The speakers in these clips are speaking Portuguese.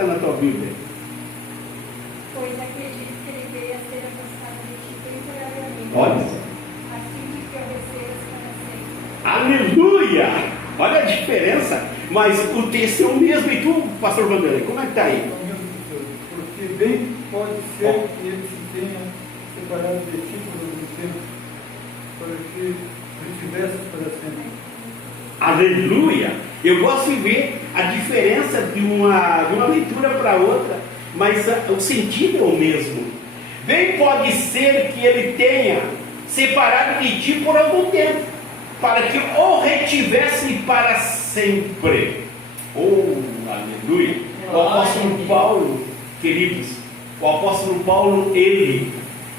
está na tua Bíblia? Pois acredito que ele veio a ser afastado de ti temporariamente. Olha só. A fim de que eu recebas para sempre. Aleluia! Olha a diferença. Mas o texto é o mesmo. E tu, pastor Vanderlei, como é que está aí? Porque bem pode ser que ele se tenha separado de ti por algum tempo, para que retivesses para sempre. Aleluia! Eu gosto de ver a diferença de uma leitura para outra, mas o sentido é o mesmo. Bem pode ser que ele tenha separado de ti por algum tempo, para que o retivesse para sempre. Oh, aleluia! O apóstolo Paulo, queridos, o apóstolo Paulo, ele,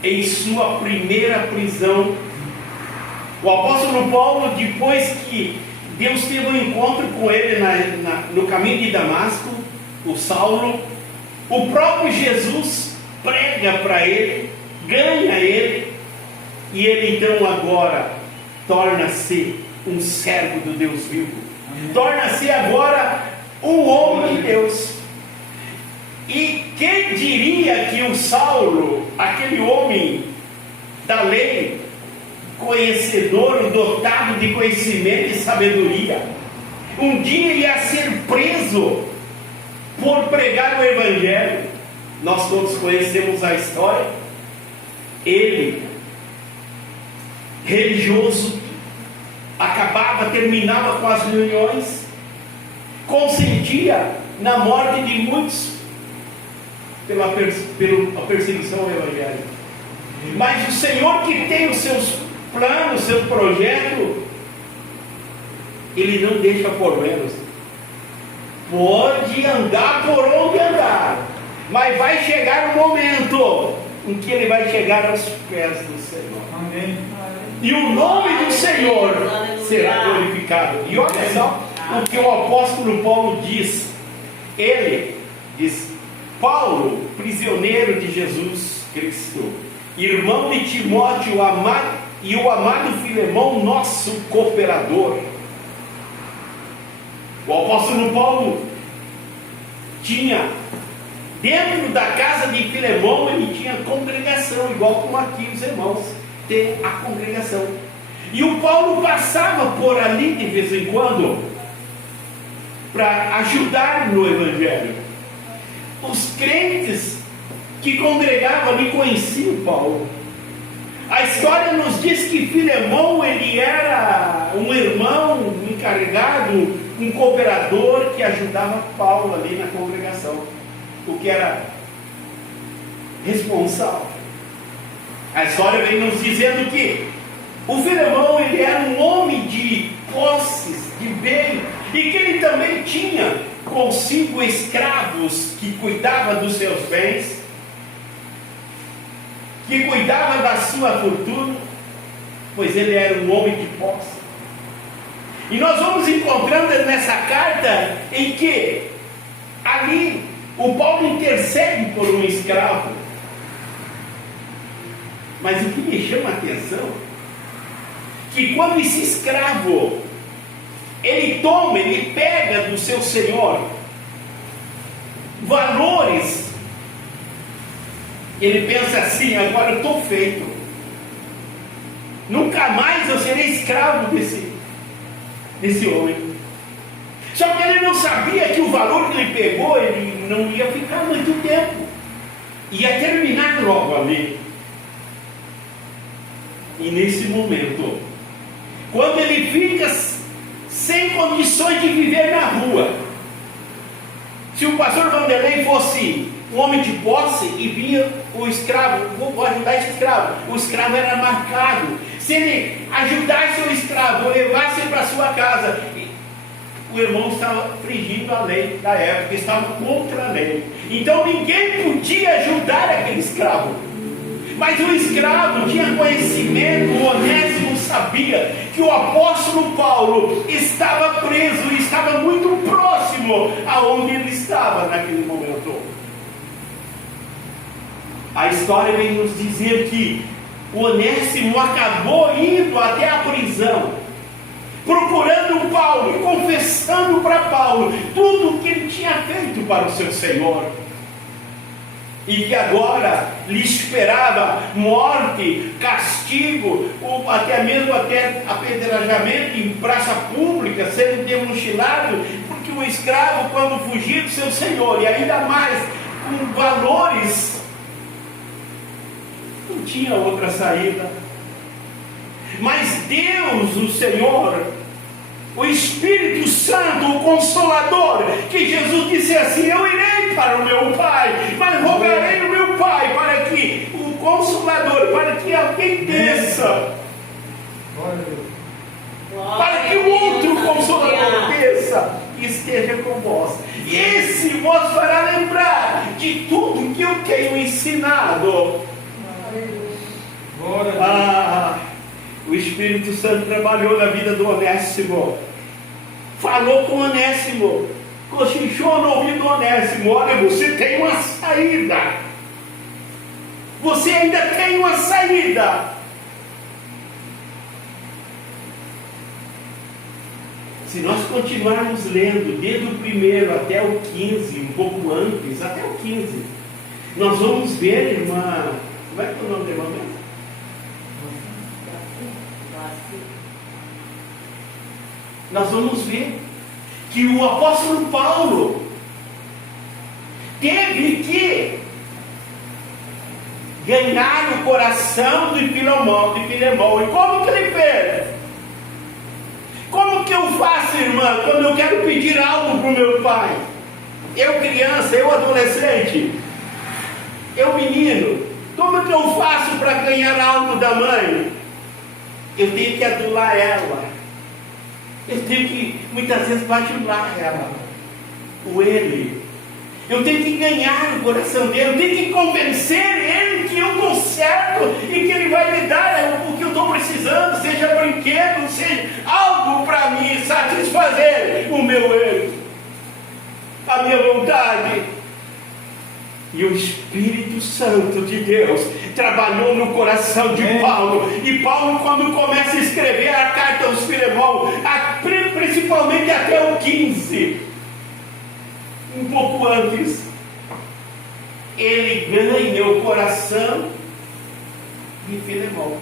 em sua primeira prisão, o apóstolo Paulo, depois que Deus teve um encontro com ele no caminho de Damasco, o Saulo, o próprio Jesus prega para ele, ganha ele, e ele então agora torna-se um servo do Deus vivo, torna-se agora um homem de Deus. E quem diria que o Saulo, aquele homem da lei, conhecedor, dotado de conhecimento e sabedoria, um dia ia ser preso por pregar o Evangelho? Nós todos conhecemos a história. Ele, religioso, terminava com as reuniões, consentia na morte de muitos pela perseguição ao Evangelho. Mas o Senhor, que tem os seus planos, seu projeto, Ele não deixa por menos. Pode andar por onde andar, mas vai chegar o momento em que Ele vai chegar aos pés do Senhor. Amém. E o nome do Senhor será glorificado. E olha só o que o apóstolo Paulo diz. Ele diz: Paulo, prisioneiro de Jesus Cristo, irmão de Timóteo, e o amado Filemão, nosso cooperador. O apóstolo Paulo tinha, dentro da casa de Filemão, ele tinha congregação, igual como aqui os irmãos têm a congregação. E o Paulo passava por ali de vez em quando para ajudar no Evangelho. Os crentes que congregavam ali conheciam Paulo. A história nos diz que Filemão, ele era um irmão encarregado, um cooperador que ajudava Paulo ali na congregação, o que era responsável. A história vem nos dizendo que o Filemão, ele era um homem de posses, de bem, e que ele também tinha consigo escravos que cuidavam dos seus bens, que cuidava da sua fortuna, pois ele era um homem de posse. E nós vamos encontrando nessa carta em que ali o Paulo intercede por um escravo. Mas o que me chama a atenção, que quando esse escravo ele pega do seu senhor valores, ele pensa assim: agora eu estou feito, nunca mais eu serei escravo desse homem. Só que ele não sabia que o valor que ele pegou, ele não ia ficar muito tempo, ia terminar logo ali. E nesse momento, quando ele fica sem condições de viver na rua, se o pastor Vanderlei fosse um homem de posse e via o escravo, vou ajudar esse escravo, o escravo era marcado. Se ele ajudasse o escravo, levasse para sua casa, o irmão estava infringindo a lei da época, estava contra a lei. Então ninguém podia ajudar aquele escravo. Mas o escravo tinha conhecimento, o Onésimo sabia que o apóstolo Paulo estava preso e estava muito próximo aonde ele estava naquele momento. A história vem nos dizer que o Onésimo acabou indo até a prisão, procurando Paulo e confessando para Paulo tudo o que ele tinha feito para o seu Senhor, e que agora lhe esperava morte, castigo, ou até mesmo apedrejamento em praça pública, sendo demochilado, porque o escravo, quando fugir do seu senhor, e ainda mais com valores, não tinha outra saída. Mas Deus, o Senhor, o Espírito Santo, o Consolador, que Jesus disse assim: eu irei para o meu Pai, mas rogarei ao meu Pai para que o Consolador, para que alguém desça, para que o outro Consolador desça e esteja convosco. Esse vos fará lembrar de tudo que eu tenho ensinado. O Espírito Santo trabalhou na vida do Onésimo, falou com Onésimo, cochichou no ouvido do Onésimo: olha, você tem uma saída, você ainda tem uma saída. Se nós continuarmos lendo desde o 1 até o 15, um pouco antes, até o 15, nós vamos ver, irmã, como é que é o nome da irmã mesmo? Nós vamos ver que o apóstolo Paulo teve que ganhar o coração de Filemão. E como que ele fez? Como que eu faço, irmã, quando eu quero pedir algo para o meu pai? Eu criança, eu adolescente, eu menino, como que eu faço para ganhar algo da mãe? Eu tenho que adular ela. Eu tenho que, muitas vezes, bajular ela, ou ele. Eu tenho que ganhar o coração dele. Eu tenho que convencer ele que eu estou certo e que ele vai me dar o que eu estou precisando, seja brinquedo, seja algo para me satisfazer o meu eu, a minha vontade. E o Espírito Santo de Deus trabalhou no coração de Paulo. E Paulo, quando começa a escrever a carta aos Filemão, principalmente até o 15, um pouco antes, ele ganha o coração de Filemão.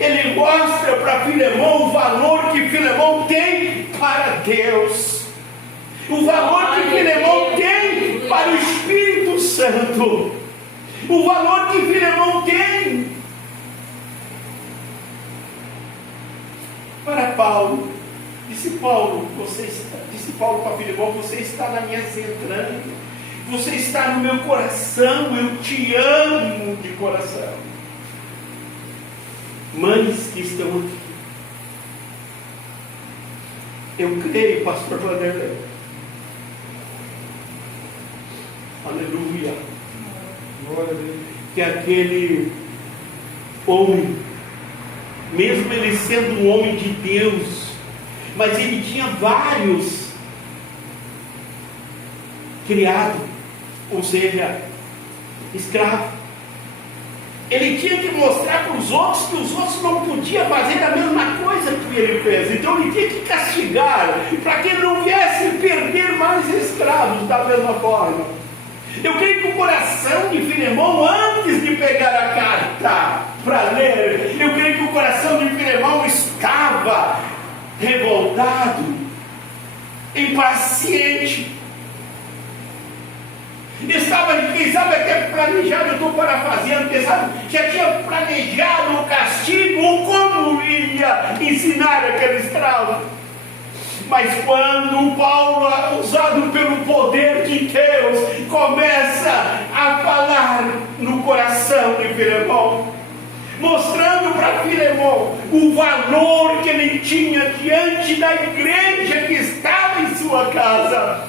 Ele mostra para Filemão o valor que Filemão tem para Deus, o valor que Filemão tem para o Espírito Santo, o valor que Filemão tem para Paulo. Disse Paulo para Filemão: você está nas minhas entranhas, você está no meu coração, eu te amo de coração. Mães que estão aqui, eu creio, pastor Vanderlei, aleluia, que aquele homem, mesmo ele sendo um homem de Deus, mas ele tinha vários criados, ou seja, escravos. Ele tinha que mostrar para os outros que os outros não podiam fazer a mesma coisa que ele fez. Então ele tinha que castigar, para que ele não viesse perder mais escravos da mesma forma. Eu creio que o coração de Filemão, antes de pegar a carta para ler, eu creio que o coração de Filemão estava revoltado, impaciente, estava, quem sabe, até planejado, eu estou parafraseando, quem sabe, já tinha planejado o castigo, ou como iria ensinar aquele escravo. Mas quando Paulo, usado pelo poder de Deus, começa a falar no coração de Filemão, mostrando para Filemão o valor que ele tinha diante da igreja que estava em sua casa,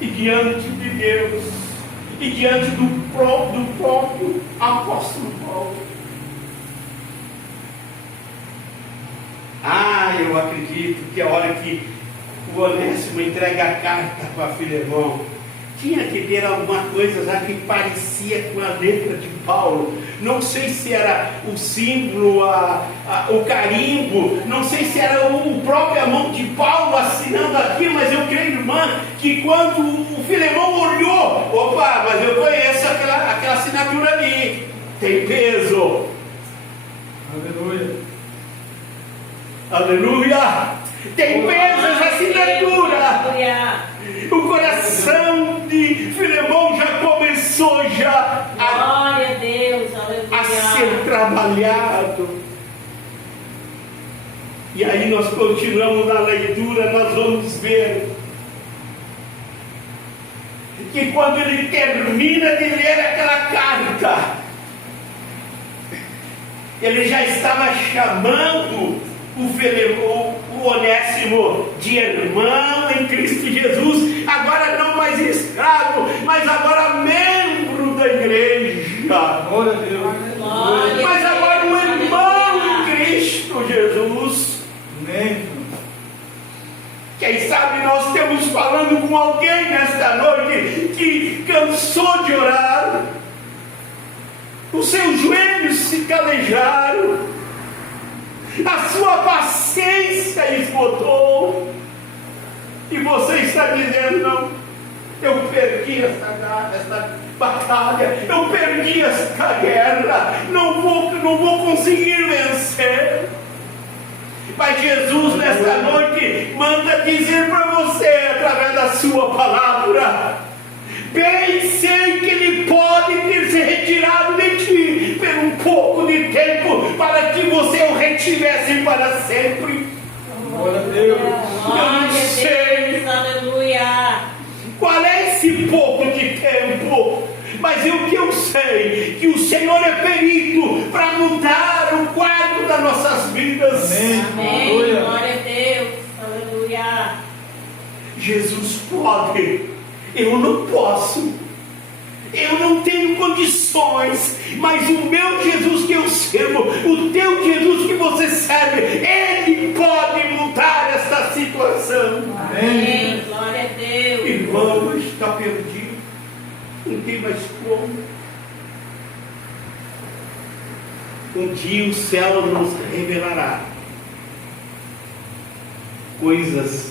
e diante de Deus, e diante do próprio apóstolo Paulo. Eu acredito que a hora que o Onésimo entrega a carta para Filemão, tinha que ter alguma coisa já que parecia com a letra de Paulo. Não sei se era o símbolo, o carimbo, não sei se era o próprio mão de Paulo assinando aqui, mas eu creio, irmã, que quando o Filemão olhou, opa, mas eu conheço aquela assinatura ali, tem peso. Aleluia. Aleluia! Tem peso essa assinatura. Aleluia. O coração de Filemão já começou Glória a Deus, a aleluia. ser trabalhado. E aí nós continuamos na leitura, nós vamos ver que quando ele termina de ler aquela carta, ele já estava chamando o Onésimo de irmão em Cristo Jesus, agora não mais escravo, mas agora membro da igreja. Glória a Deus. Glória. Mas agora um irmão em Cristo Jesus. Amém. Quem sabe nós estamos falando com alguém nesta noite que cansou de orar, os seus joelhos se calejaram, a sua paciência esgotou, e você está dizendo: não, eu perdi esta batalha, eu perdi esta guerra, não vou conseguir vencer. Mas Jesus nesta noite manda dizer para você, através da sua palavra: bem sei que Ele pode ter se retirado de ti por um pouco de tempo, para que você o retivesse para sempre. Glória a Deus. Glória a Deus, aleluia. Qual é esse pouco de tempo? Mas o que eu sei, que o Senhor é perito para mudar o quadro das nossas vidas. Amém. Amém, Aleluia. glória a Deus, aleluia. Jesus pode, eu não posso, eu não tenho condições, mas o meu Jesus que eu sirvo, o teu Jesus que você serve, Ele pode mudar esta situação. Amém, glória a Deus. Irmão, está perdido, não tem mais como. Um dia o céu nos revelará coisas,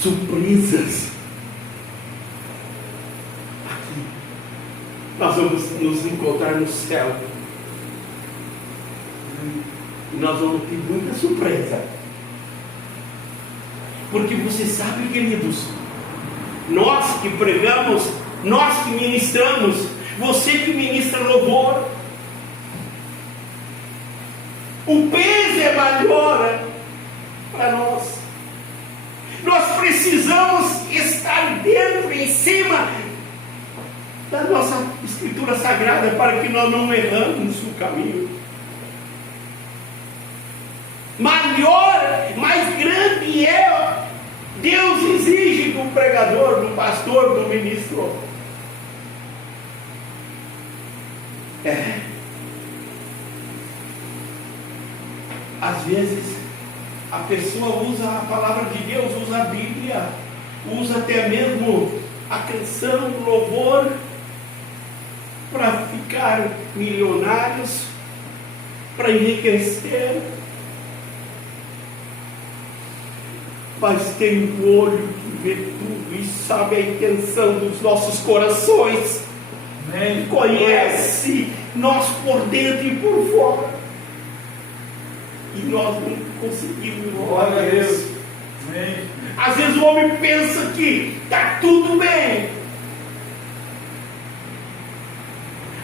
surpresas. Aqui nós vamos nos encontrar no céu e nós vamos ter muita surpresa, porque você sabe, queridos, nós que pregamos, nós que ministramos, você que ministra louvor, o peso é maior para nós. Nós precisamos estar dentro, em cima da nossa Escritura Sagrada, para que nós não erramos o caminho. Maior, mais grande é, Deus exige do pregador, do pastor, do ministro. Às vezes a pessoa usa a palavra de Deus, usa a Bíblia, usa até mesmo a canção, o louvor, para ficar milionários, para enriquecer. Mas tem um olho que vê tudo e sabe a intenção dos nossos corações. Amém. Conhece nós por dentro e por fora. E nós não conseguimos Glória a Deus. isso. Amém. Às vezes o homem pensa que está tudo bem.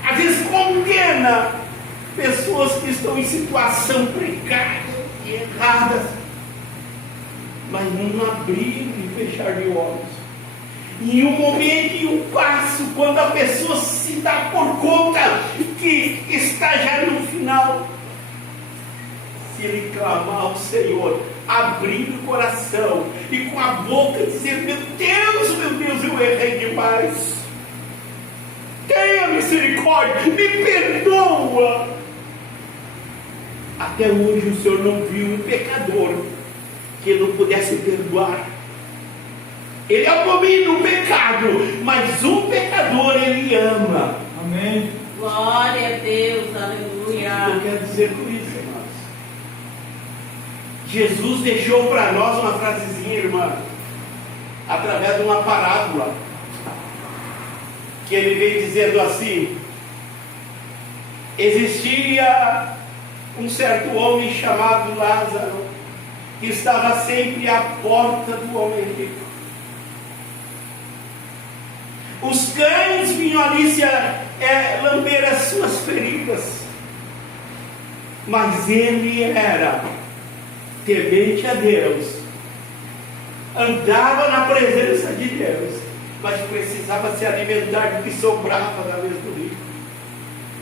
Às vezes condena pessoas que estão em situação precária e erradas, mas num abrir e fechar de olhos. Em um momento e um passo, quando a pessoa se dá por conta que está já no final, se ele clamar ao Senhor, abrir o coração e com a boca dizer: meu Deus, eu errei demais, tenha misericórdia, me perdoa. Até hoje o Senhor não viu um pecador que Ele não pudesse perdoar. Ele abomina o pecado, mas o pecador ele ama. Amém. Glória a Deus, O que eu aleluia. quero dizer com isso, irmãos? Jesus deixou para nós uma frasezinha, irmã, através de uma parábola, que ele vem dizendo assim: existia um certo homem chamado Lázaro, que estava sempre à porta do homem rico. Os cães vinham ali se lamber as suas feridas, mas ele era temente a Deus, andava na presença de Deus, mas precisava se alimentar do que sobrava da mesa do rico.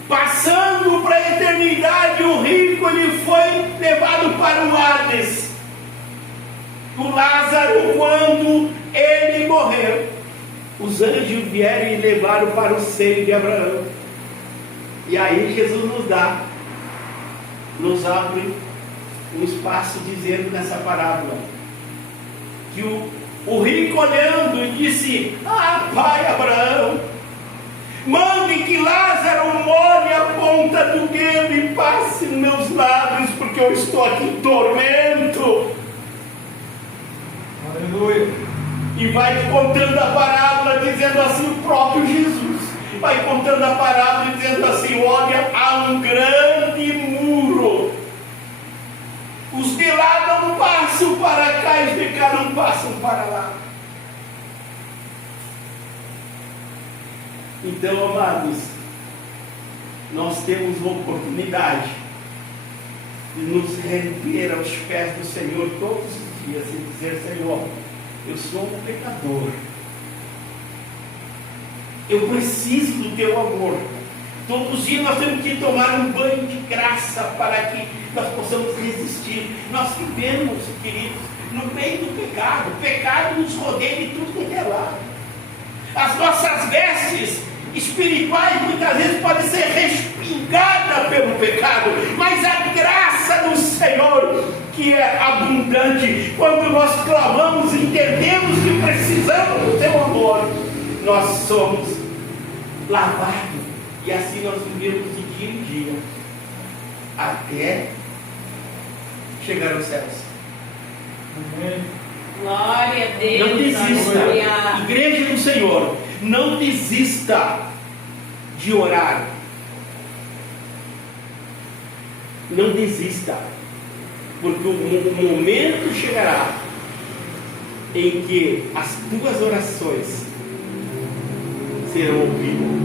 Passando para a eternidade, o rico ele foi levado para o Hades. O Lázaro, quando ele morreu, os anjos vieram e levaram para o seio de Abraão. E aí Jesus nos abre um espaço dizendo nessa parábola que o rico olhando e disse: ah, pai Abraão, mande que Lázaro molhe a ponta do dedo e passe nos meus lábios, porque eu estou aqui em tormento. Aleluia. E vai contando a parábola dizendo assim, o próprio Jesus vai contando a parábola dizendo assim: olha, há um grande muro, os de lá não passam para cá e os de cá não passam para lá. Então, amados, nós temos uma oportunidade de nos render aos pés do Senhor todos os dias e dizer: Senhor, eu sou um pecador, eu preciso do teu amor. Todos os dias nós temos que tomar um banho de graça para que nós possamos resistir. Nós vivemos, queridos, no meio do pecado. O pecado nos rodeia de tudo quanto é lado. As nossas vestes espirituais muitas vezes podem ser respingadas pelo pecado, mas a graça do Senhor, que é abundante, quando nós clamamos e entendemos que precisamos do teu amor, nós somos lavados, e assim nós vivemos de dia em dia até chegar aos céus. Amém. Glória a Deus, Não desista, aleluia. igreja do Senhor, não desista de orar. Não desista, porque o momento chegará em que as tuas orações serão ouvidas.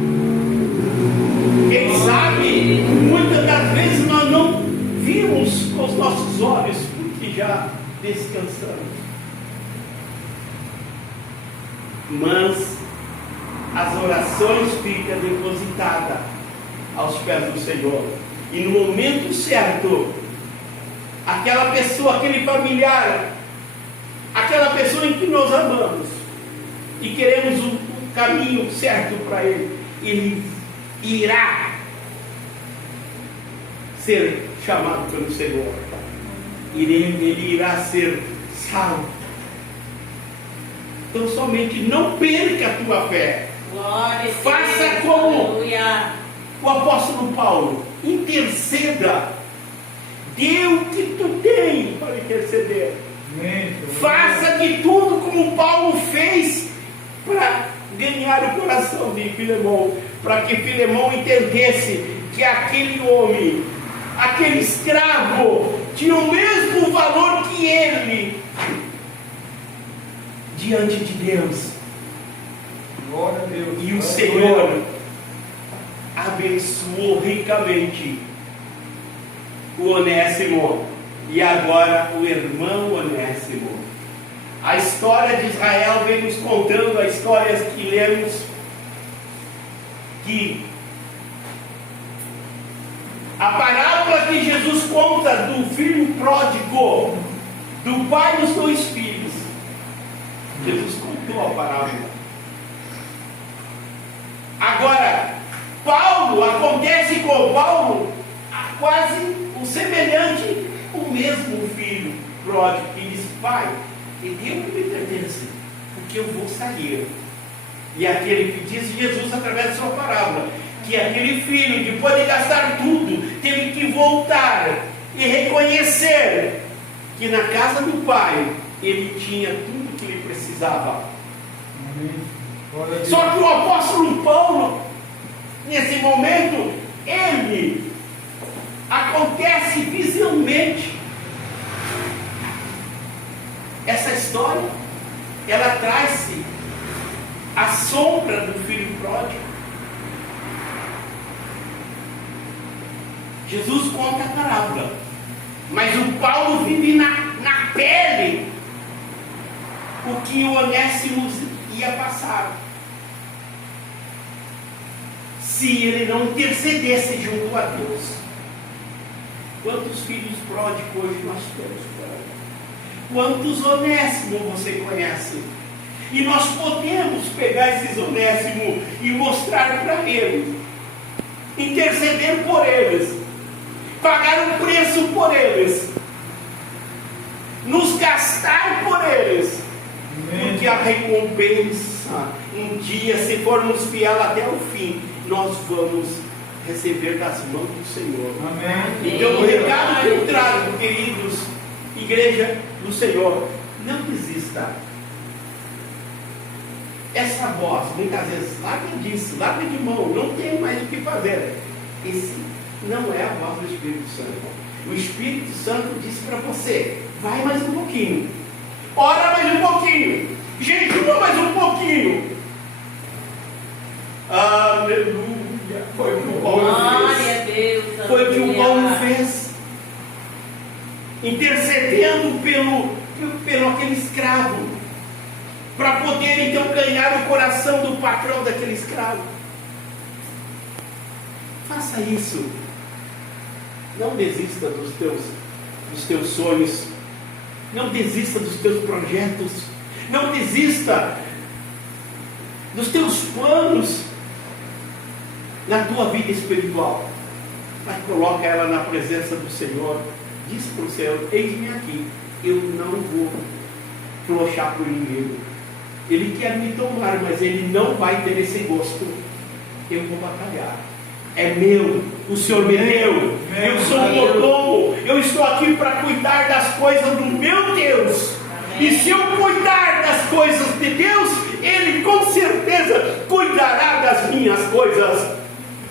Quem sabe, muitas das vezes nós não vimos com os nossos olhos, porque já descansamos. Mas as orações ficam depositadas aos pés do Senhor, e no momento certo, aquela pessoa, aquele familiar, aquela pessoa em que nós amamos e queremos o caminho certo para ele irá ser chamado pelo Senhor, ele irá ser salvo. Então somente não perca a tua fé. Glória a Deus, Faça como aleluia. o apóstolo Paulo: interceda, dê o que tu tem para interceder. Amém. Faça de tudo como Paulo fez para ganhar o coração de Filemão, para que Filemão entendesse que aquele homem, aquele escravo, tinha o mesmo valor que ele diante de Deus. Glória a Deus. E o Senhor abençoou ricamente o Onésimo, e agora o irmão Onésimo. A história de Israel vem nos contando, a história que lemos, que a parábola que Jesus conta do filho pródigo, do pai dos dois filhos. Jesus contou a parábola. Agora, Paulo, acontece com Paulo quase o semelhante, o mesmo filho pródigo, que diz: pai, me dê o que me pertence, o porque eu vou sair. E aquele que diz Jesus através da sua parábola, que aquele filho, depois de gastar tudo, teve que voltar e reconhecer que na casa do pai ele tinha tudo que ele precisava. Só que o apóstolo Paulo, nesse momento, ele acontece visivelmente. Essa história, ela traz-se a sombra do filho pródigo. Jesus conta a parábola, mas o Paulo vive na pele o que o Onésimo ia passar se ele não intercedesse junto a Deus. Quantos filhos pródigos hoje nós temos? Quantos Onésimos você conhece? E nós podemos pegar esses Onésimos e mostrar para eles, interceder por eles, pagar um preço por eles, nos gastar por eles, porque a recompensa, um dia, se formos fiel até o fim, nós vamos receber das mãos do Senhor. Amém. Então o recado que eu trago, queridos, igreja do Senhor, não desista. Essa voz, muitas vezes, larga disso, larga de mão, não tem mais o que fazer. Esse não é a voz do Espírito Santo. O Espírito Santo disse para você: vai mais um pouquinho, ora mais um pouquinho, jejua mais um pouquinho. Aleluia. Foi o que o Paulo fez. Foi o que o Paulo fez, intercedendo pelo aquele escravo, para poder então ganhar o coração do patrão daquele escravo. Faça isso. Não desista dos teus sonhos. Não desista dos teus projetos. Não desista dos teus planos na tua vida espiritual. Mas coloca ela na presença do Senhor. Diz para o Senhor: eis-me aqui. Eu não vou flochar por ninguém. Ele quer me tomar, mas ele não vai ter esse gosto. Eu vou batalhar. É meu, o Senhor me deu. Eu sou um mordomo. Eu estou aqui para cuidar das coisas do meu Deus. E se eu cuidar das coisas de Deus, Ele com certeza cuidará das minhas coisas.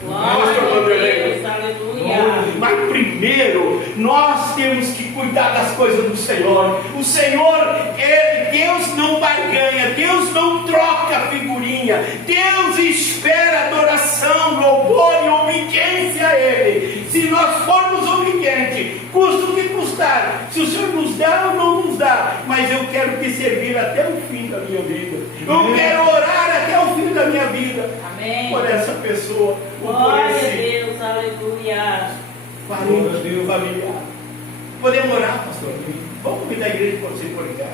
Glória a Deus, aleluia. Mas primeiro, nós temos que cuidar das coisas do Senhor. O Senhor, Deus não barganha, Deus não troca figurinha. Deus espera adoração, louvor e obediência a Ele. Se nós formos obedientes, custa o que custar. Se o Senhor nos dá ou não nos dá, mas eu quero te servir até o fim da minha vida. Eu quero orar até o fim da minha vida. Amém. Por essa pessoa. Glória a Deus, aleluia. Parente, familiar. Podemos orar, pastor? Vamos convidar a igreja para você por cá.